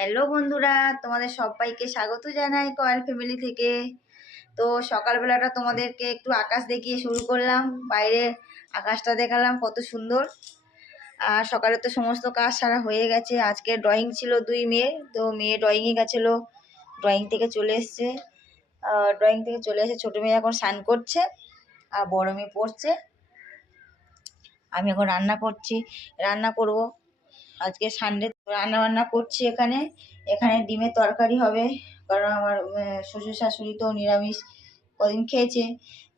Hello বন্ধুরা, তোমাদের সবাইকে স্বাগত জানাই কয়েল ফ্যামিলি থেকে। তো সকালবেলাটা তোমাদেরকে একটু আকাশ দেখিয়ে শুরু করলাম বাইরে আকাশটা দেখালাম কত সুন্দর। আর সকালে তো সমস্ত কাজ সারা হয়ে গেছে, আজকে ড্রয়িং ছিল দুই মেয়ে, তো মেয়ে ড্রয়িংয়ে গেছিল ড্রয়িং থেকে চলে এসছে। ড্রয়িং থেকে চলে এসে ছোটো মেয়ে এখন স্নান করছে, আর বড় মেয়ে পড়ছে। আমি এখন রান্না করছি, রান্না করব। আজকে সানডে রান্না বান্না করছি এখানে। এখানে ডিমের তরকারি হবে, কারণ আমার শ্বশুর শাশুড়ি তো নিরামিষ কদিন খেয়েছে।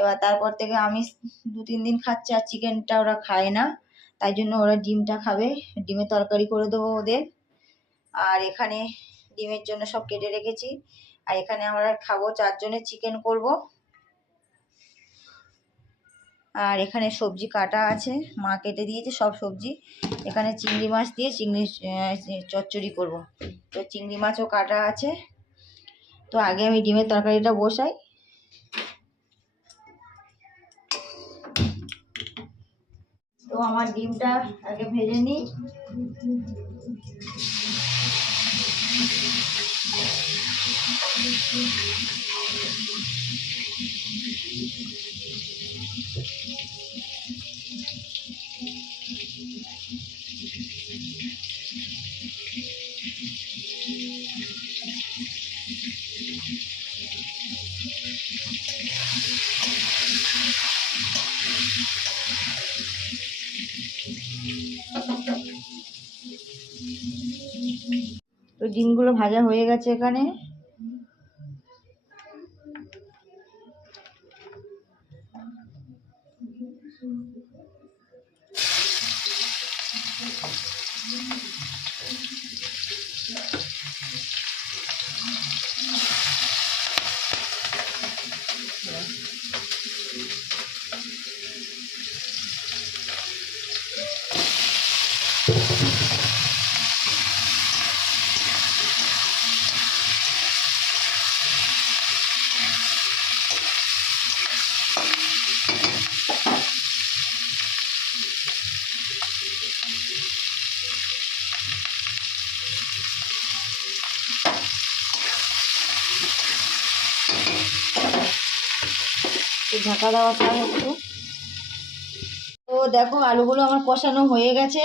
এবার তারপর থেকে আমি দু তিন দিন খাচ্ছে আর চিকেনটা ওরা খায় না। তাই জন্য ওরা ডিমটা খাবে। ডিমের তরকারি করে দেবো ওদের। আর এখানে ডিমের জন্য সব কেটে রেখেছি। আর এখানে আমরা খাব চারজনের চিকেন করব। আর এখানে সবজি কাটা আছে। মা কেটে দিয়েছে সব সবজি। এখানে চিংড়ি মাছ দিয়ে চিংড়ি চচ্চড়ি করব। তো চিংড়ি মাছও কাটা আছে। তো আগে আমি ডিমের তরকারিটা বসাই। তো আমার ডিমটা আগে ভেজে নিই। তো ডিমগুলো ভাজা হয়ে গেছে এখানে। ঢাকা দেওয়া থাক একটু। তো দেখো, আলুগুলো আমার কষানো হয়ে গেছে।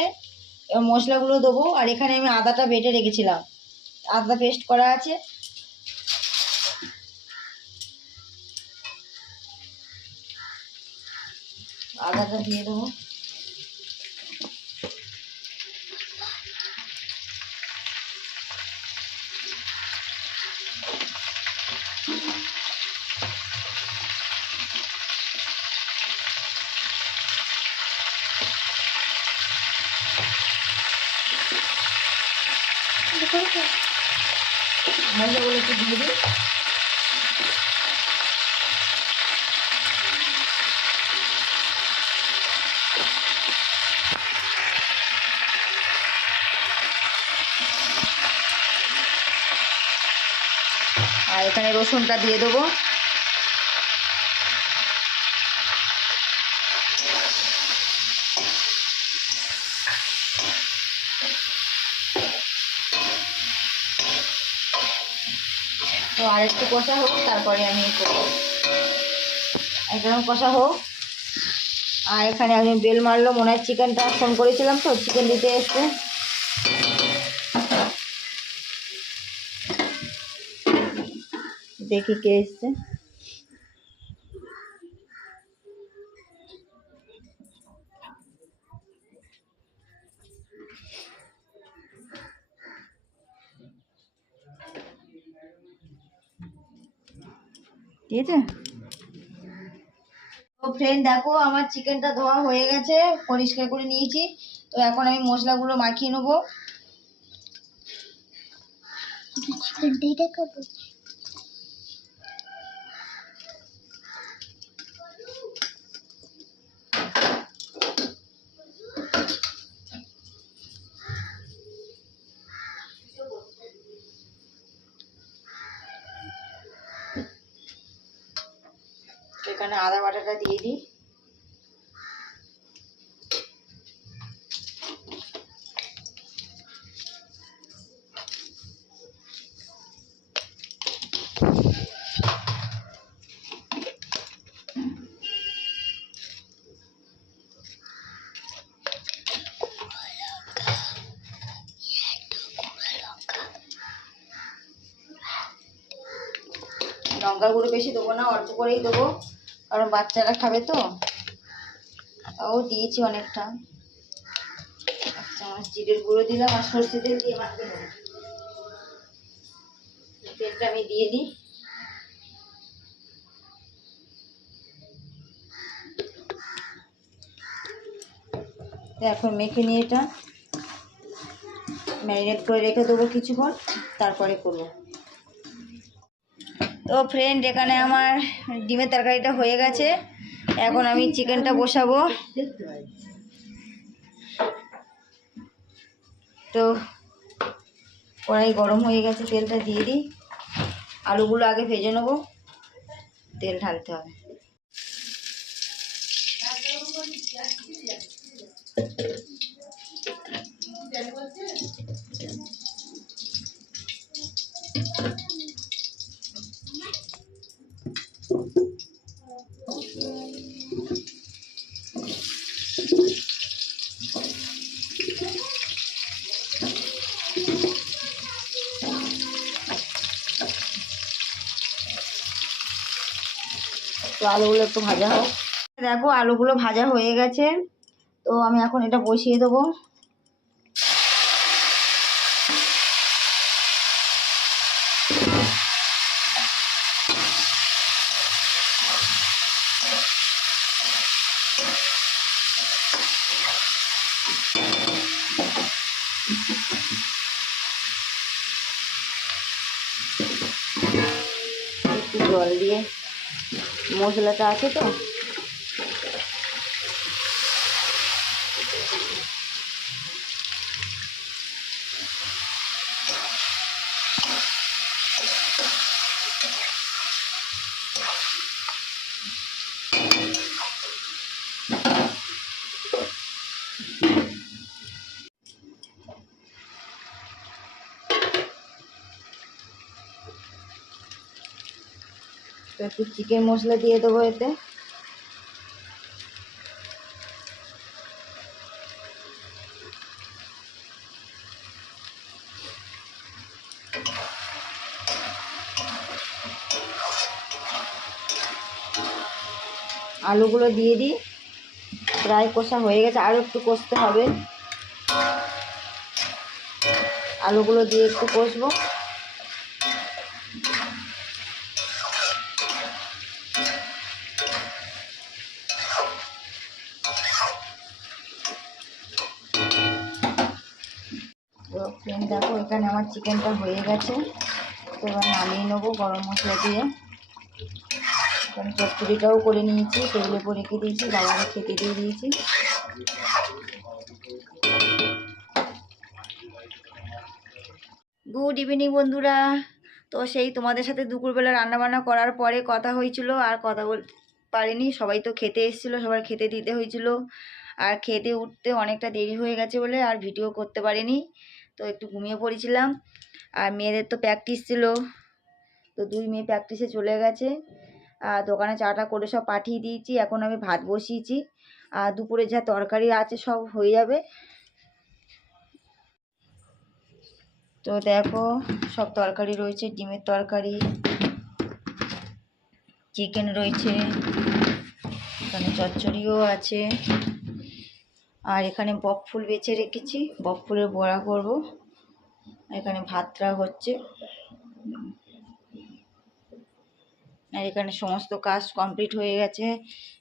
এবার মশলাগুলো দেবো, আর এখানে আমি আদাটা বেটে রেখেছিলাম। আদা পেস্ট করা আছে। আদাটা দিয়ে দেবো। মশলাগুলো একটু দিয়ে দিই আর এখানে রসুনটা দিয়ে দেবো। তো আর একটু কষা হোক, তারপরে আমি একদম কষা হোক। আর এখানে আমি বেল মারলো, মনে হয় চিকেনটা ফোন করেছিলাম তো, চিকেন দিতে এসছে। দেখি কে এসছে। ঠিক আছে? তো ফ্রেন্ড দেখো আমার চিকেনটা ধোয়া হয়ে গেছে, পরিষ্কার করে নিয়েছি। তো এখন আমি মশলাগুলো মাখিয়ে নেব। তো এখানে আদা বাটাটা দিয়ে দিই। লঙ্কা গুঁড়ো বেশি দেবো না অল্প করেই দেবো। কারণ বাচ্চারা খাবে তো। ও দিয়েছি অনেকটা। চামচ জিরের গুঁড়ো দিলাম আর সর্ষে তেল দিয়ে মাখিয়ে নেব তেলটা আমি দিয়ে দিই। এখন মেখে নিয়ে এটা ম্যারিনেট করে রেখে দেবো কিছুক্ষণ, তারপরে করব। তো ফ্রেন্ড এখানে আমার ডিমের তরকারিটা হয়ে গেছে। এখন আমি চিকেনটা বসাবো। তো কড়াই গরম হয়ে গেছে, তেলটা দিয়ে দিই। আলুগুলো আগে ভেজে নেব। তেল ঢালতে হবে। তো আলুগুলো একটু ভাজা হোক। দেখো, আলুগুলো ভাজা হয়ে গেছে। তো আমি এখন এটা বসিয়ে দেবো। একটু মশলাটা আছে তো? তো একটু চিকেন মশলা দিয়ে দেবো এতে। আলুগুলো দিয়ে দিই। প্রায় কষা হয়ে গেছে আরও একটু কষতে হবে। আলুগুলো দিয়ে একটু কষবো। তো ফ্রেন্ড দেখো, এখানে আমার চিকেনটা হয়ে গেছে। তো এবার নামিয়ে নেব গরম মশলা দিয়ে। এখানে চচ্চড়িটাও করে নিয়েছি টেবিলে উপর রেখে দিয়েছি, বাবাকে খেতে দিয়ে দিয়েছি। গুড ইভিনিং বন্ধুরা। তো সেই তোমাদের সাথে দুপুরবেলা রান্নাবান্না করার পরে কথা হয়েছিল, আর কথা বলতে পারিনি। সবাই তো খেতে এসেছিল, সবার খেতে দিতে হয়েছিল। আর খেতে উঠতে অনেকটা দেরি হয়ে গেছে বলে আর ভিডিও করতে পারিনি। তো একটু ঘুমিয়ে পড়েছিলাম। আর মেয়েদের তো প্র্যাকটিস ছিল। তো দুই মেয়ে প্র্যাকটিসে চলে গেছে। আর দোকানে চাটা করে সব পাঠিয়ে দিয়েছি। এখন আমি ভাত বসিয়েছি। আর দুপুরে যা তরকারি আছে সব হয়ে যাবে। তো দেখো, সব তরকারি রয়েছে। ডিমের তরকারি চিকেন রয়েছে। এখানে চচ্চড়িও আছে। আর এখানে বক ফুল বেছে রেখেছি, বক ফুলের বড়া করব। এখানে ভাতটা হচ্ছে। আর এখানে সমস্ত কাজ কমপ্লিট হয়ে গেছে।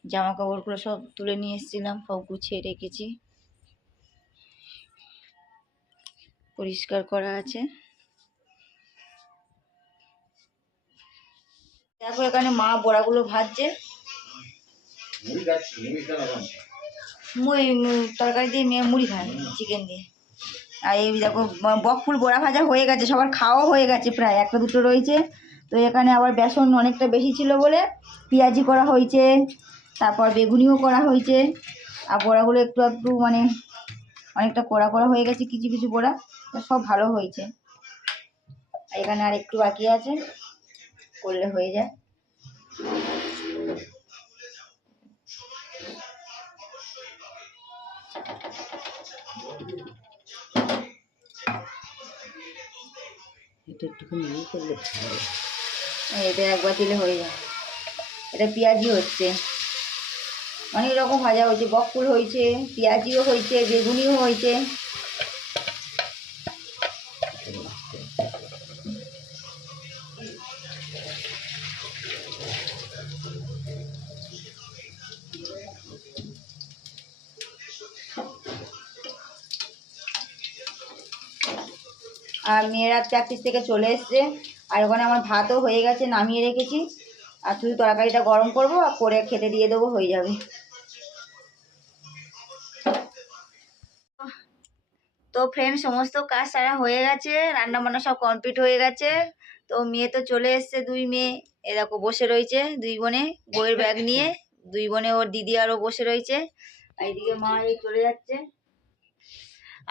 জামা কাপড়গুলো সব তুলে নিয়ে এসেছিলাম, সব গুছিয়ে রেখেছি। পরিষ্কার করা আছে। তারপর এখানে মা বড়াগুলো ভাজছে। উম, তরকারি দিয়ে মেয়ে মুড়ি খায় চিকেন দিয়ে। আর এই দেখো বকফুল বড়া ভাজা হয়ে গেছে সবার খাওয়া হয়ে গেছে প্রায় একটা দুটো রয়েছে। তো এখানে আবার বেসন অনেকটা বেশি ছিল বলে পেঁয়াজি করা হয়েছে তারপর বেগুনিও করা হয়েছে। আর বড়াগুলো একটু একটু মানে অনেকটা কড়া কড়া হয়ে গেছে কিছু কিছু বড়া সব ভালো হয়েছে। এখানে আর একটু বাকি আছে করলে হয়ে যায়। করলে এটা একবার দিলে হয়ে যায় এটা পেঁয়াজি হচ্ছে। অনেক রকম ভাজা হয়েছে, বকফুল হয়েছে, পেঁয়াজিও হয়েছে, বেগুনিও হয়েছে। আর মেয়েরা প্র্যাকটিস থেকে চলে এসছে। আর ওখানে আমার ভাতও হয়ে গেছে, নামিয়ে রেখেছি। আর শুধু তরকারিটা গরম করব আর করে খেতে দিয়ে দেবো, হয়ে যাবে। তো ফ্রেন্ড সমস্ত কাজ সারা হয়ে গেছে রান্না বান্না সব কমপ্লিট হয়ে গেছে। তো মেয়ে তো চলে এসছে, দুই মেয়ে। এ দেখো, বসে রয়েছে দুই বোনে, বইয়ের ব্যাগ নিয়ে। দুই বোনে ওর দিদি আরও বসে রয়েছে। এইদিকে মা এই চলে যাচ্ছে।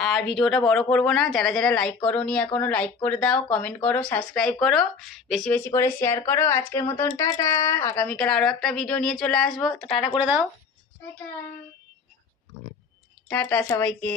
আর ভিডিওটা বড় করব না। যারা যারা লাইক করো নি এখনও লাইক করে দাও কমেন্ট করো সাবস্ক্রাইব করো বেশি বেশি করে শেয়ার করো। আজকের মতন টাটা। আগামীকাল আরও একটা ভিডিও নিয়ে চলে আসব। তো টাটা করে দাও। টাটা সবাইকে।